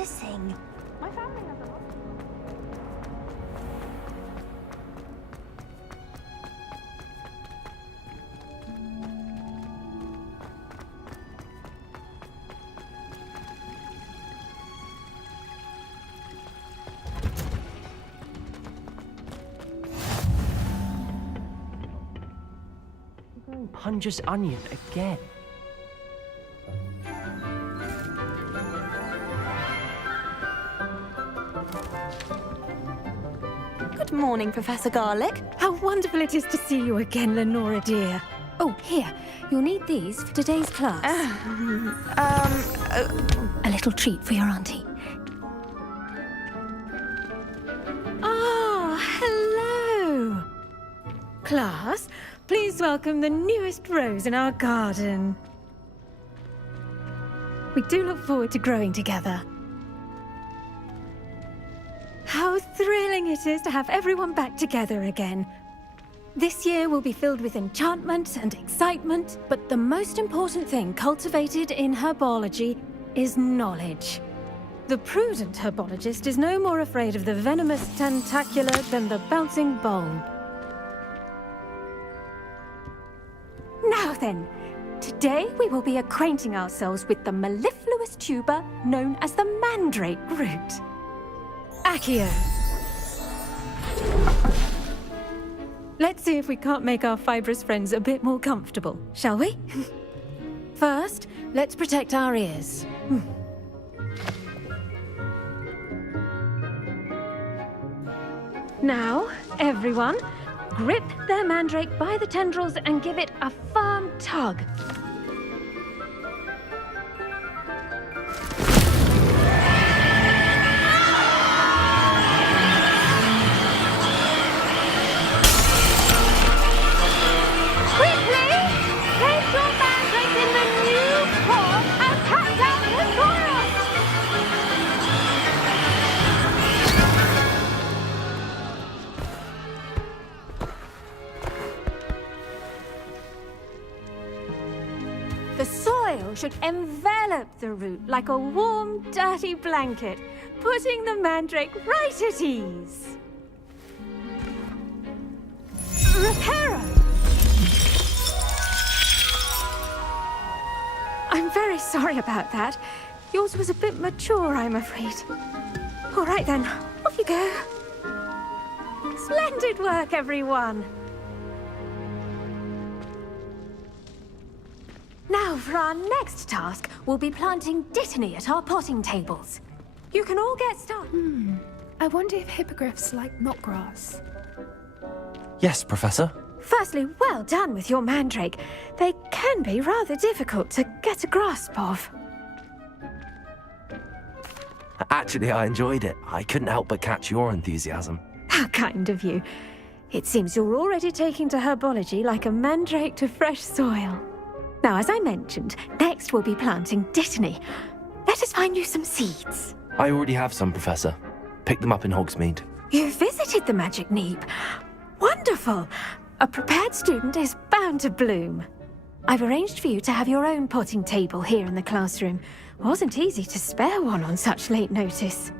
missing? My family has a lot. Punja's onion again. Good morning, Professor Garlic. How wonderful it is to see you again, Lenora dear. Oh, here, you'll need these for today's class. A little treat for your auntie. Ah, hello. Class, please welcome the newest rose in our garden. We do look forward to growing together. How thrilling it is to have everyone back together again. This year will be filled with enchantment and excitement, but the most important thing cultivated in herbology is knowledge. The prudent herbologist is no more afraid of the venomous tentacula than the bouncing bulb. Now then, today we will be acquainting ourselves with the mellifluous tuber known as the mandrake root. Accio. Let's see if we can't make our fibrous friends a bit more comfortable, shall we? First, let's protect our ears. Now, everyone, grip their mandrake by the tendrils and give it a firm tug. The soil should envelop the root like a warm, dirty blanket, putting the mandrake right at ease. Reparo! I'm very sorry about that. Yours was a bit mature, I'm afraid. All right then, off you go. Splendid work, everyone. Now, for our next task, we'll be planting dittany at our potting tables. You can all get started. I wonder if hippogriffs like knotgrass. Yes, Professor. Firstly, well done with your mandrake. They can be rather difficult to get a grasp of. Actually, I enjoyed it. I couldn't help but catch your enthusiasm. How kind of you. It seems you're already taking to herbology like a mandrake to fresh soil. Now, as I mentioned, next we'll be planting dittany. Let us find you some seeds. I already have some, Professor. Picked them up in Hogsmeade. You visited the Magic Neep. Wonderful. A prepared student is bound to bloom. I've arranged for you to have your own potting table here in the classroom. Wasn't easy to spare one on such late notice.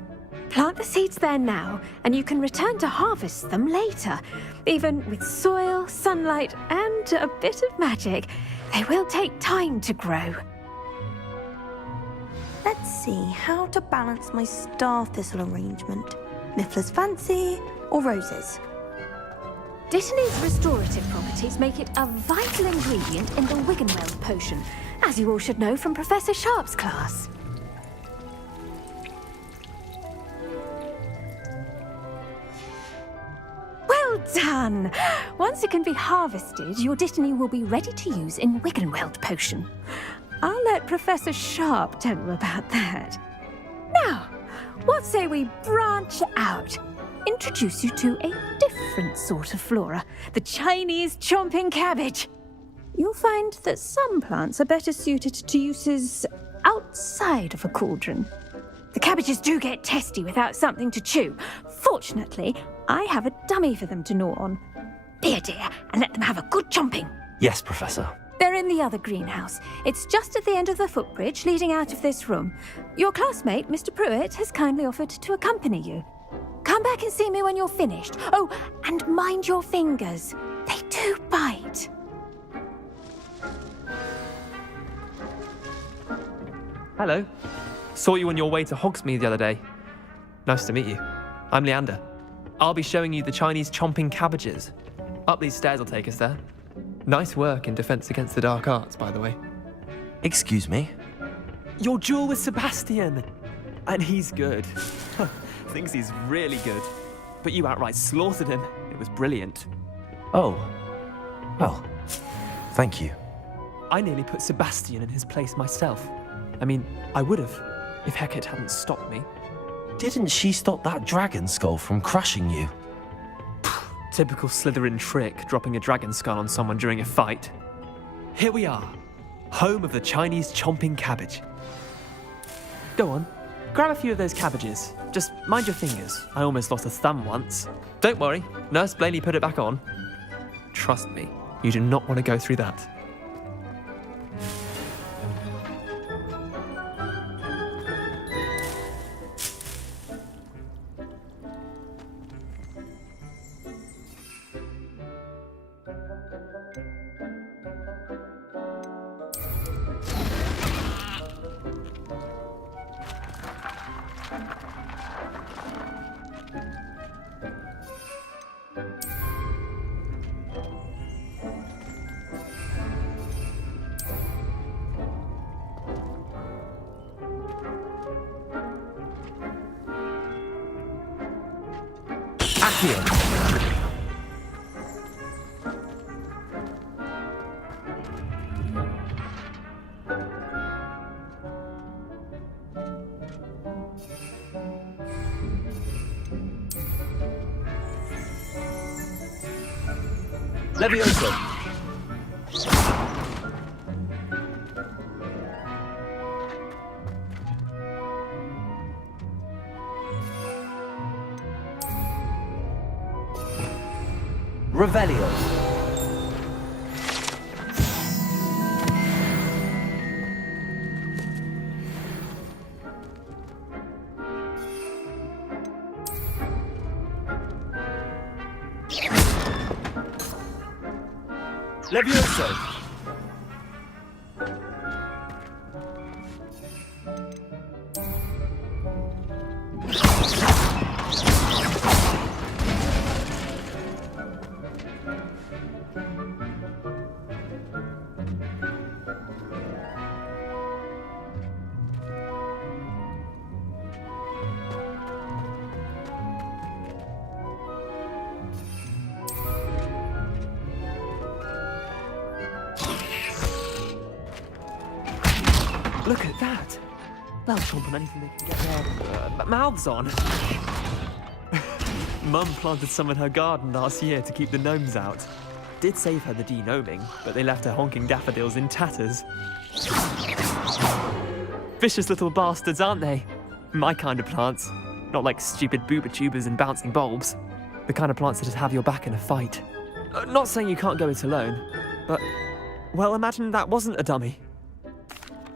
Plant the seeds there now, and you can return to harvest them later. Even with soil, sunlight, and a bit of magic, they will take time to grow. Let's see how to balance my star thistle arrangement. Niffler's fancy or roses? Dittany's restorative properties make it a vital ingredient in the Wiggenweld potion, as you all should know from Professor Sharp's class. Well done! Once it can be harvested, your dittany will be ready to use in Wiggenweld potion. I'll let Professor Sharp tell you about that. Now, what say we branch out? Introduce you to a different sort of flora, the Chinese chomping cabbage. You'll find that some plants are better suited to uses outside of a cauldron. The cabbages do get testy without something to chew. Fortunately, I have a dummy for them to gnaw on. Be a dear and let them have a good chomping. Yes, Professor. There in the other greenhouse. It's just at the end of the footbridge leading out of this room. Your classmate, Mr. Pruitt, has kindly offered to accompany you. Come back and see me when you're finished. Oh, and mind your fingers. They do bite. Hello. Saw you on your way to Hogsmeade the other day. Nice to meet you. I'm Leander. I'll be showing you the Chinese chomping cabbages. Up these stairs will take us there. Nice work in Defense Against the Dark Arts, by the way. Excuse me? Your duel with Sebastian! And he's good. Thinks he's really good. But you outright slaughtered him. It was brilliant. Oh. Well, thank you. I nearly put Sebastian in his place myself. I mean, I would have, if Hecate hadn't stopped me. Didn't she stop that dragon skull from crushing you? Typical Slytherin trick, dropping a dragon skull on someone during a fight. Here we are, home of the Chinese chomping cabbage. Go on, grab a few of those cabbages. Just mind your fingers. I almost lost a thumb once. Don't worry, Nurse Blaney put it back on. Trust me, you do not want to go through that. Accio! Levioso! Revelio. Levioso. Look at that! They'll chomp on anything they can get their mouths on. Mum planted some in her garden last year to keep the gnomes out. Did save her the de-gnoming, but they left her honking daffodils in tatters. Vicious little bastards, aren't they? My kind of plants. Not like stupid booba tubers and bouncing bulbs. The kind of plants that just have your back in a fight. Not saying you can't go it alone, but, well, imagine that wasn't a dummy.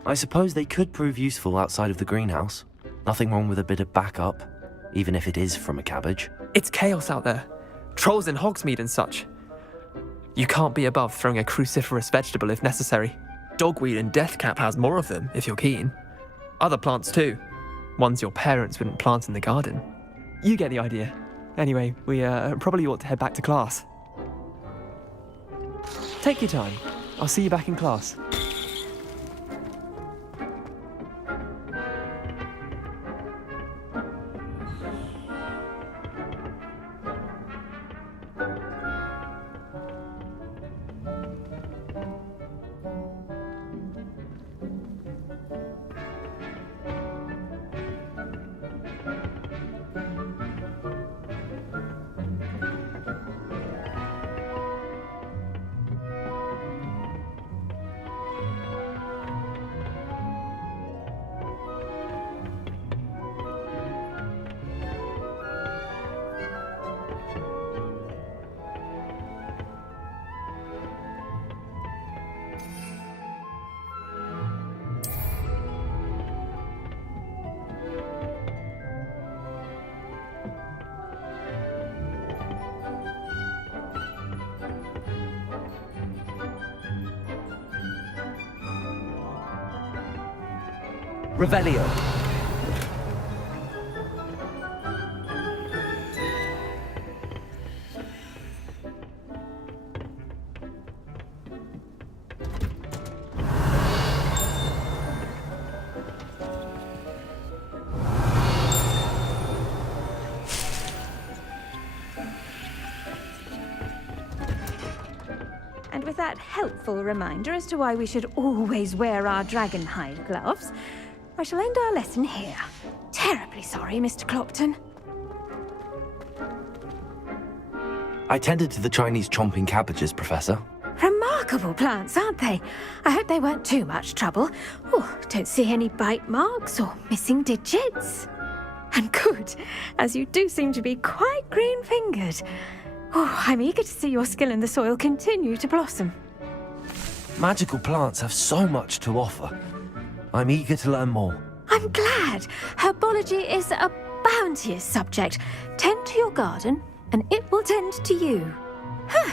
I suppose they could prove useful outside of the greenhouse. Nothing wrong with a bit of backup, even if it is from a cabbage. It's chaos out there. Trolls in Hogsmeade and such. You can't be above throwing a cruciferous vegetable if necessary. Dogweed and deathcap has more of them, if you're keen. Other plants too. Ones your parents wouldn't plant in the garden. You get the idea. Anyway, we probably ought to head back to class. Take your time. I'll see you back in class. Revelio. And with that helpful reminder as to why we should always wear our dragon hide gloves, I shall end our lesson here. Terribly sorry, Mr. Clopton. I tended to the Chinese chomping cabbages, Professor. Remarkable plants, aren't they? I hope they weren't too much trouble. Oh, don't see any bite marks or missing digits. And good, as you do seem to be quite green-fingered. Oh, I'm eager to see your skill in the soil continue to blossom. Magical plants have so much to offer. I'm eager to learn more. I'm glad. Herbology is a bounteous subject. Tend to your garden, and it will tend to you. Huh.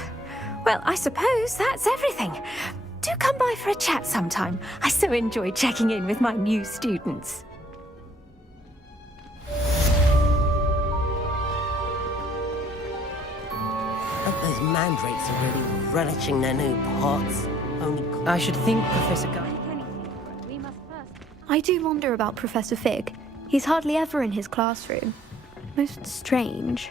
Well, I suppose that's everything. Do come by for a chat sometime. I so enjoy checking in with my new students. Hope those mandrakes are really relishing their new pots. Only I should think, Professor Guy. I do wonder about Professor Fig. He's hardly ever in his classroom. Most strange.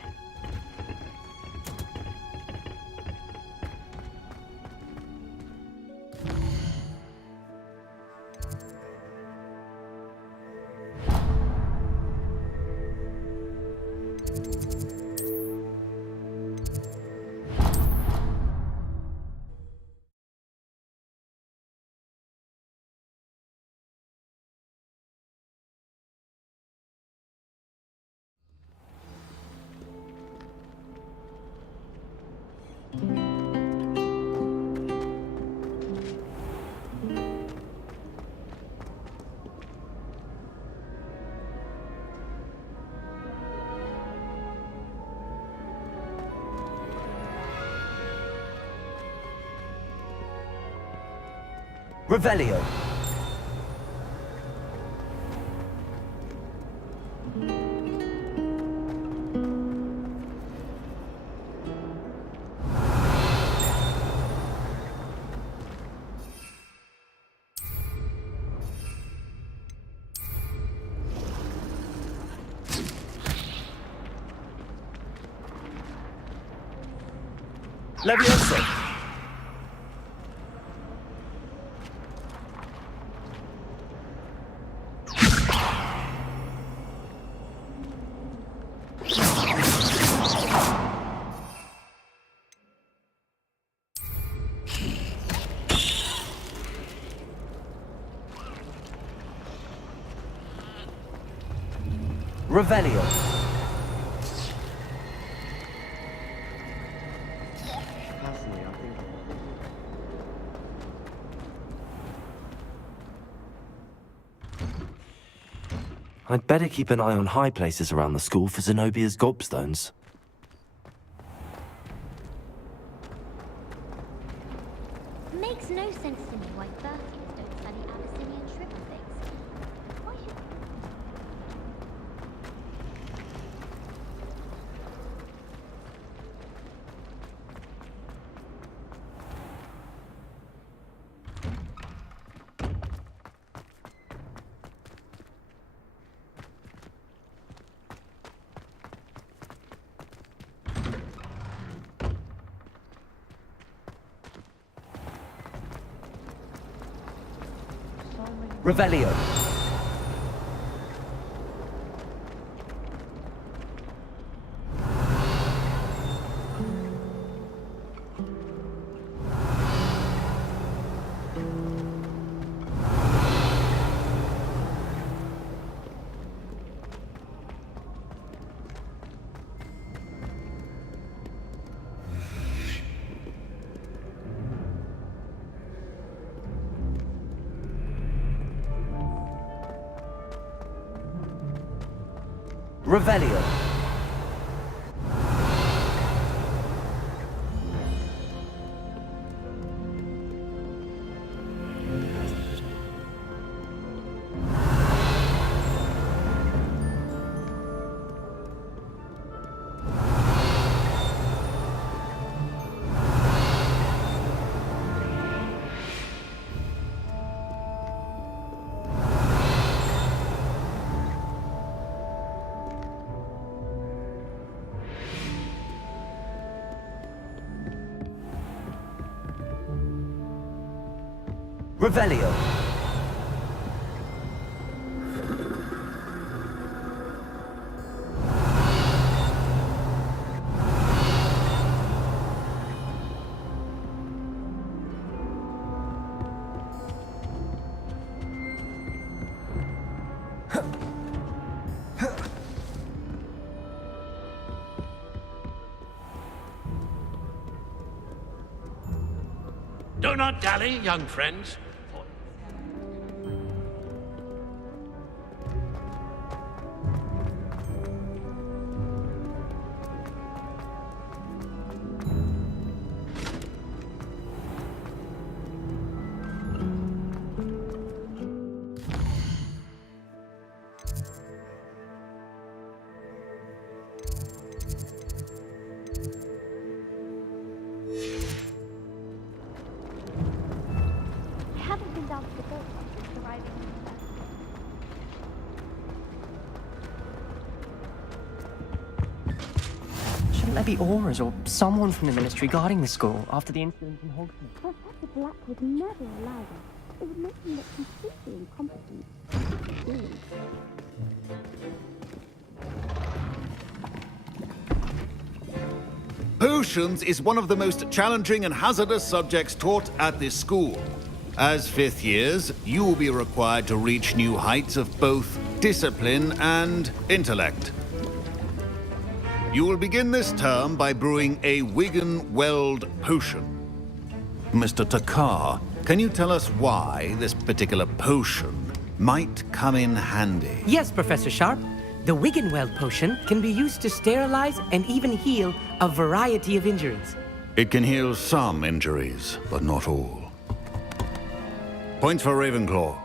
Revelio. Levioso. Revelio. I'd better keep an eye on high places around the school for Zenobia's gobstones. Makes no sense to me why 30s don't study Abyssinian shrimp things. Why should... Revelio. Revelio. Revelio. Do not dally, young friends. I haven't been down to the boat club since arriving in the Shouldn't there be auras or someone from the ministry guarding the school after the incident in Hogwarts? Professor Black would never allow that. It would make him look completely incompetent. Potions is one of the most challenging and hazardous subjects taught at this school. As fifth years, you will be required to reach new heights of both discipline and intellect. You will begin this term by brewing a Wiggenweld potion. Mr. Takar, can you tell us why this particular potion might come in handy? Yes, Professor Sharp. The Wiggenweld potion can be used to sterilize and even heal a variety of injuries. It can heal some injuries, but not all. Points for Ravenclaw.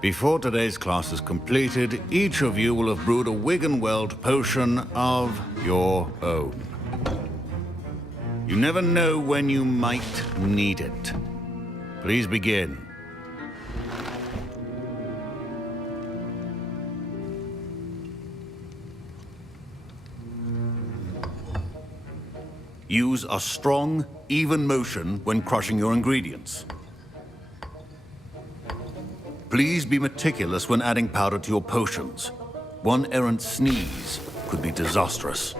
Before today's class is completed, each of you will have brewed a Wiggenweld potion of your own. You never know when you might need it. Please begin. Use a strong, even motion when crushing your ingredients. Please be meticulous when adding powder to your potions. One errant sneeze could be disastrous.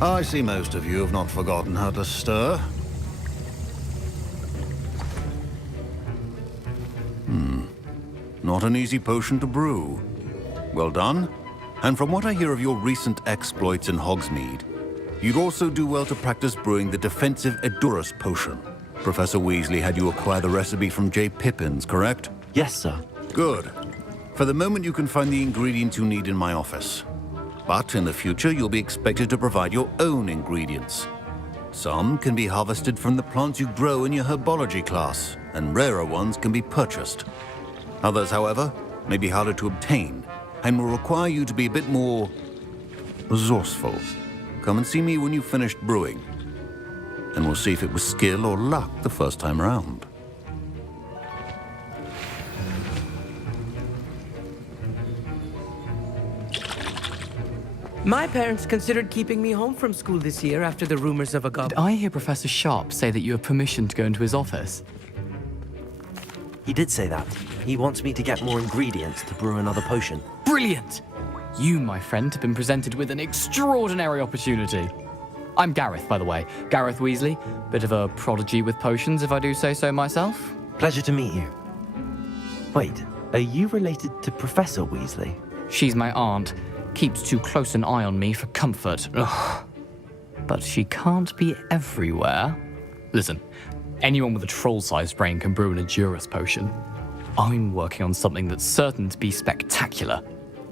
I see most of you have not forgotten how to stir. Not an easy potion to brew. Well done. And from what I hear of your recent exploits in Hogsmeade, you'd also do well to practice brewing the defensive Edurus potion. Professor Weasley had you acquire the recipe from J. Pippins, correct? Yes, sir. Good. For the moment, you can find the ingredients you need in my office. But in the future, you'll be expected to provide your own ingredients. Some can be harvested from the plants you grow in your herbology class, and rarer ones can be purchased. Others, however, may be harder to obtain, and will require you to be a bit more resourceful. Come and see me when you've finished brewing, and we'll see if it was skill or luck the first time around. My parents considered keeping me home from school this year after the rumors of a Did I hear Professor Sharp say that you have permission to go into his office? He did say that. He wants me to get more ingredients to brew another potion. Brilliant! You, my friend, have been presented with an extraordinary opportunity. I'm Gareth, by the way. Gareth Weasley. Bit of a prodigy with potions, if I do say so myself. Pleasure to meet you. Wait, are you related to Professor Weasley? She's my aunt. Keeps too close an eye on me for comfort. Ugh. But she can't be everywhere. Listen, anyone with a troll-sized brain can brew an Edurus potion. I'm working on something that's certain to be spectacular.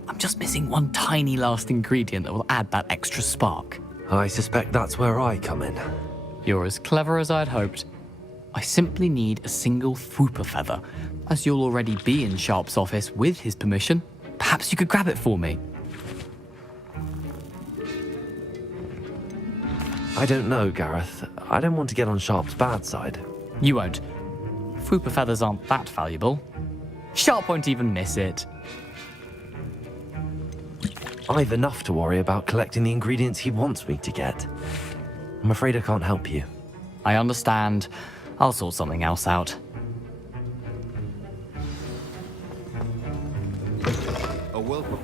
I'm just missing one tiny last ingredient that will add that extra spark. I suspect that's where I come in. You're as clever as I'd hoped. I simply need a single Fwooper feather. As you'll already be in Sharp's office with his permission, perhaps you could grab it for me. I don't know, Gareth. I don't want to get on Sharp's bad side. You won't. Fwooper feathers aren't that valuable. Sharp won't even miss it. I've enough to worry about collecting the ingredients he wants me to get. I'm afraid I can't help you. I understand. I'll sort something else out. A welcome.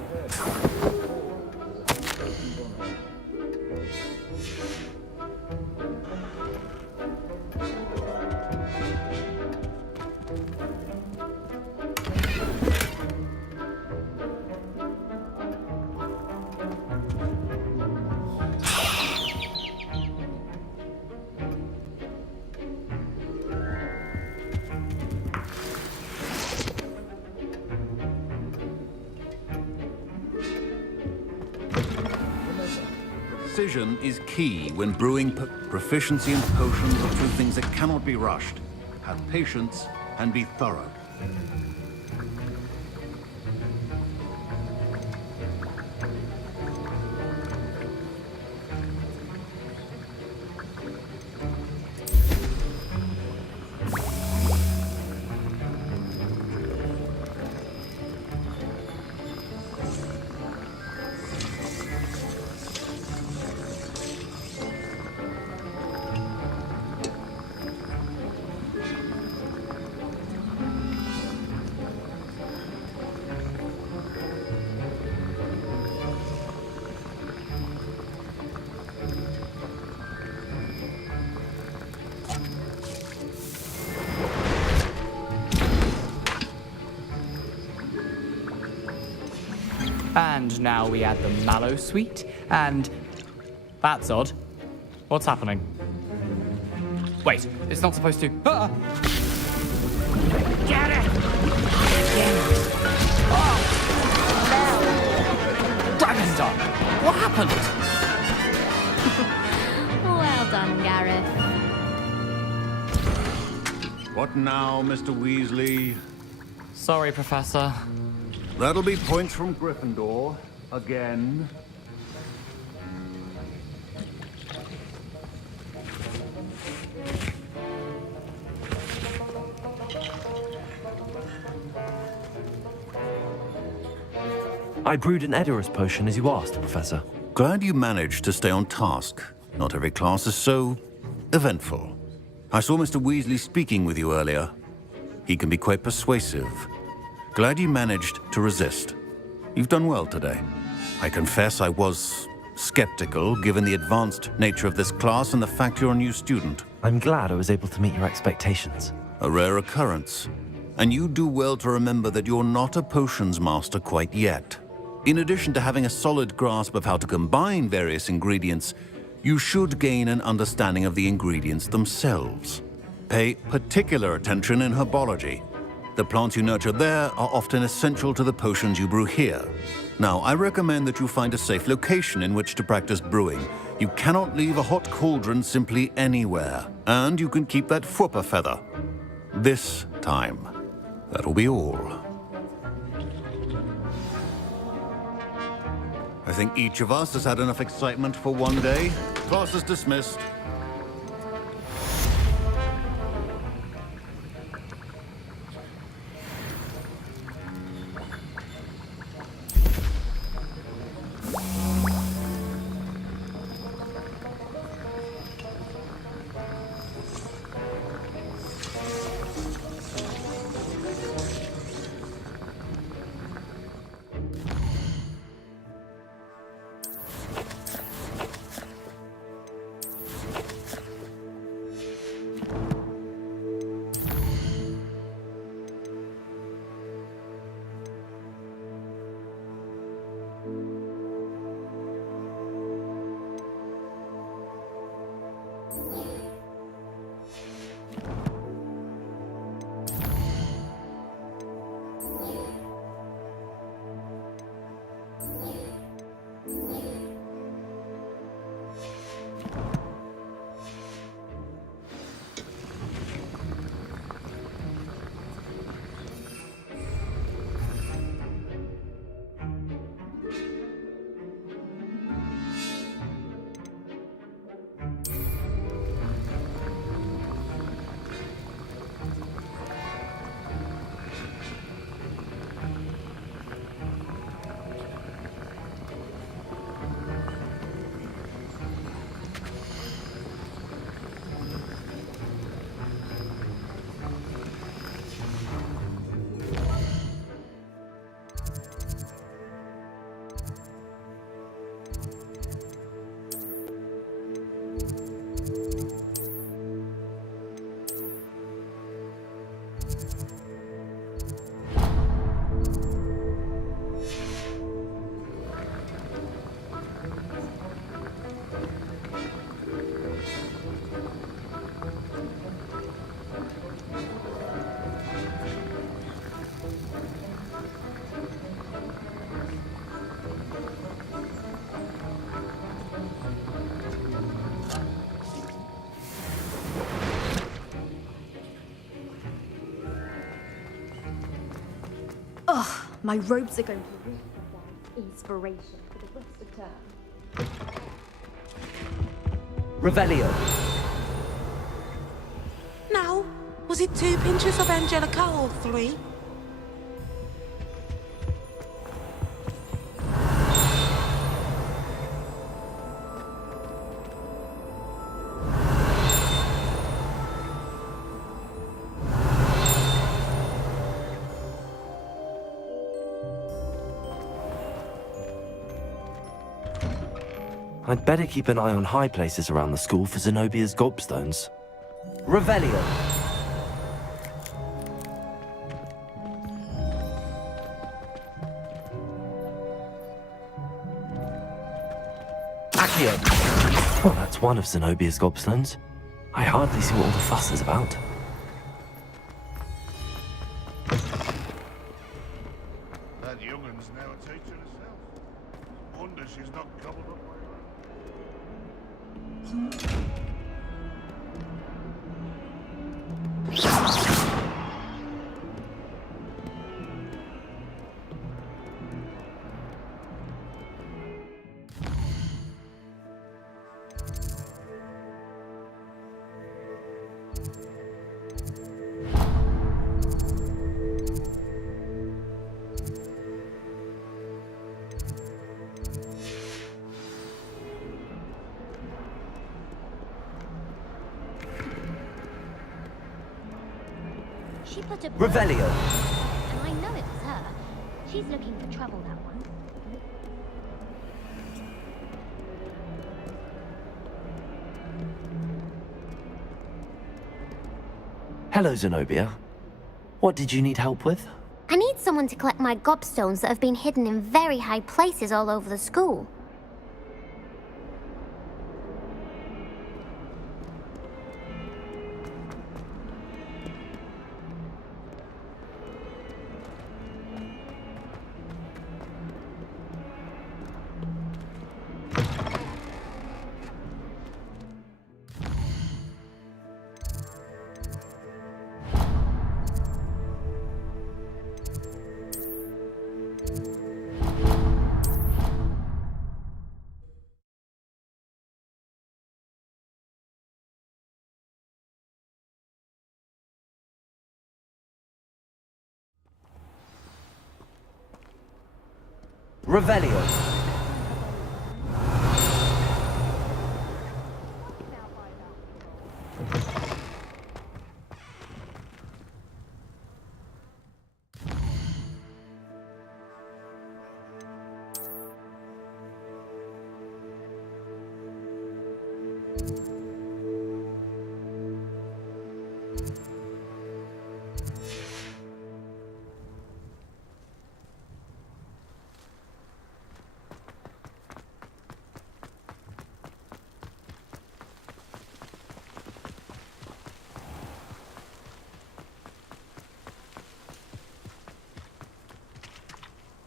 Precision is key when brewing. Proficiency and potions are two things that cannot be rushed. Have patience and be thorough. And now we add the mallow sweet, and... That's odd. What's happening? Wait, it's not supposed to... Ah! Get it! Dragon Dog! What happened? Well done, Gareth. What now, Mr. Weasley? Sorry, Professor. That'll be points from Gryffindor. Again. I brewed an Edorus potion as you asked, Professor. Glad you managed to stay on task. Not every class is so eventful. I saw Mr. Weasley speaking with you earlier. He can be quite persuasive. Glad you managed to resist. You've done well today. I confess I was skeptical, given the advanced nature of this class and the fact you're a new student. I'm glad I was able to meet your expectations. A rare occurrence. And you do well to remember that you're not a potions master quite yet. In addition to having a solid grasp of how to combine various ingredients, you should gain an understanding of the ingredients themselves. Pay particular attention in herbology. The plants you nurture there are often essential to the potions you brew here. Now, I recommend that you find a safe location in which to practice brewing. You cannot leave a hot cauldron simply anywhere, and you can keep that Fwooper feather. This time. That'll be all. I think each of us has had enough excitement for one day. Class is dismissed. Ugh, my robes are going to really provide inspiration for the rest of term. Revelio. Now, was it 2 pinches of Angelica or 3? I'd better keep an eye on high places around the school for Zenobia's gobstones. Revelio. Accio. Well, that's one of Zenobia's gobstones. I hardly see what all the fuss is about. That young'un's now a teacher herself. Wonder she's not gobbled up by her. She put a Revelio. and I know it was her. She's looking for trouble, that one. Hello, Zenobia. What did you need help with? I need someone to collect my gobstones that have been hidden in very high places all over the school. Revelio.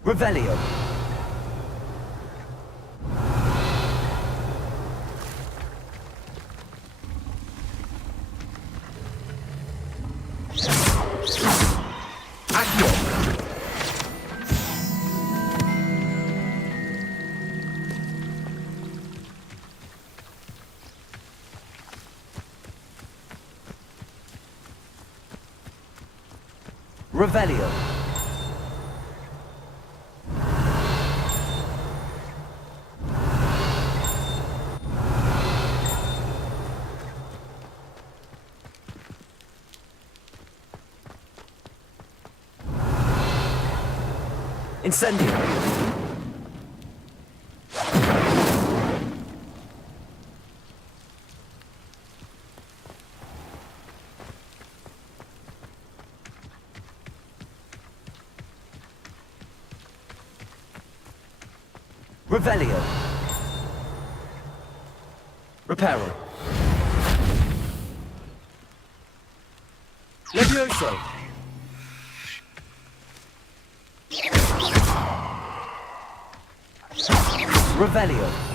Revelio. Accio. Revelio. Incendio. Revelio. Reparo. Levioso. Revelio.